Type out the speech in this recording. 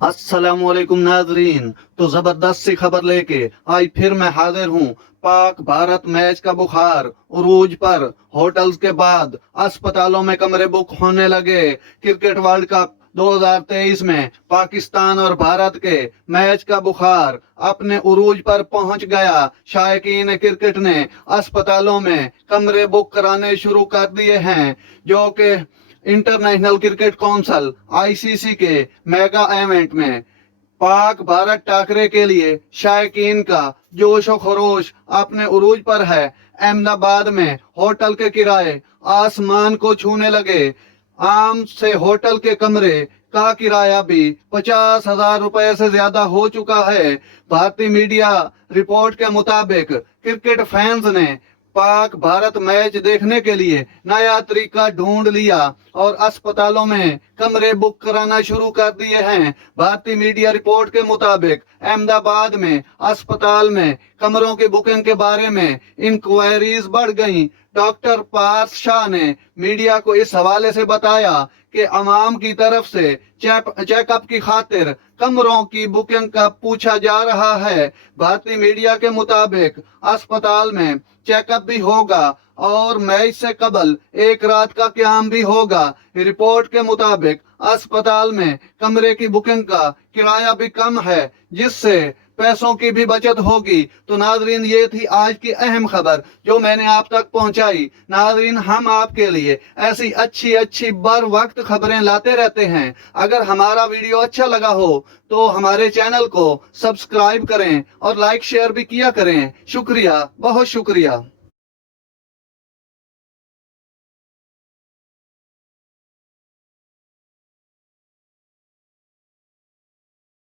अस्सलाम वालेकुम नाजरीन। तो जबरदस्त सी खबर लेके आज फिर मैं हाजिर हूँ। पाक भारत मैच का बुखार उरूज पर। होटल्स के बाद अस्पतालों में कमरे बुक होने लगे। क्रिकेट वर्ल्ड कप 2023 में पाकिस्तान और भारत के मैच का बुखार अपने उरूज पर पहुंच गया। शायकीन क्रिकेट ने अस्पतालों में कमरे बुक कराने शुरू कर दिए हैं, जो कि इंटरनेशनल क्रिकेट काउंसिल आईसीसी के मेगा इवेंट में पाक भारत टाकरे के लिए शायकीन का जोश और खरोश अपने उरूज पर है। अहमदाबाद में होटल के किराए आसमान को छूने लगे। आम से होटल के कमरे का किराया भी 50,000 रुपए से ज्यादा हो चुका है। भारतीय मीडिया रिपोर्ट के मुताबिक क्रिकेट फैंस ने पाक भारत मैच देखने के लिए नया तरीका ढूंढ लिया और अस्पतालों में कमरे बुक कराना शुरू कर दिए हैं। भारतीय मीडिया रिपोर्ट के मुताबिक अहमदाबाद में अस्पताल में कमरों की बुकिंग के बारे में इंक्वायरीज बढ़ गईं। डॉक्टर पार्स शाह ने मीडिया को इस हवाले से बताया कि अवाम की तरफ से चेकअप की खातिर कमरों की बुकिंग का पूछा जा रहा है। भारतीय मीडिया के मुताबिक अस्पताल में चेकअप भी होगा और मैच से कबल एक रात का क़याम भी होगा। रिपोर्ट के मुताबिक अस्पताल में कमरे की बुकिंग का किराया भी कम है, जिससे पैसों की भी बचत होगी। तो नाजरीन, ये थी आज की अहम खबर जो मैंने आप तक पहुंचाई। नाजरीन, हम आपके लिए ऐसी अच्छी अच्छी बर वक्त खबरें लाते रहते हैं। अगर हमारा वीडियो अच्छा लगा हो तो हमारे चैनल को सब्सक्राइब करें और लाइक शेयर भी किया करें। शुक्रिया, बहुत शुक्रिया।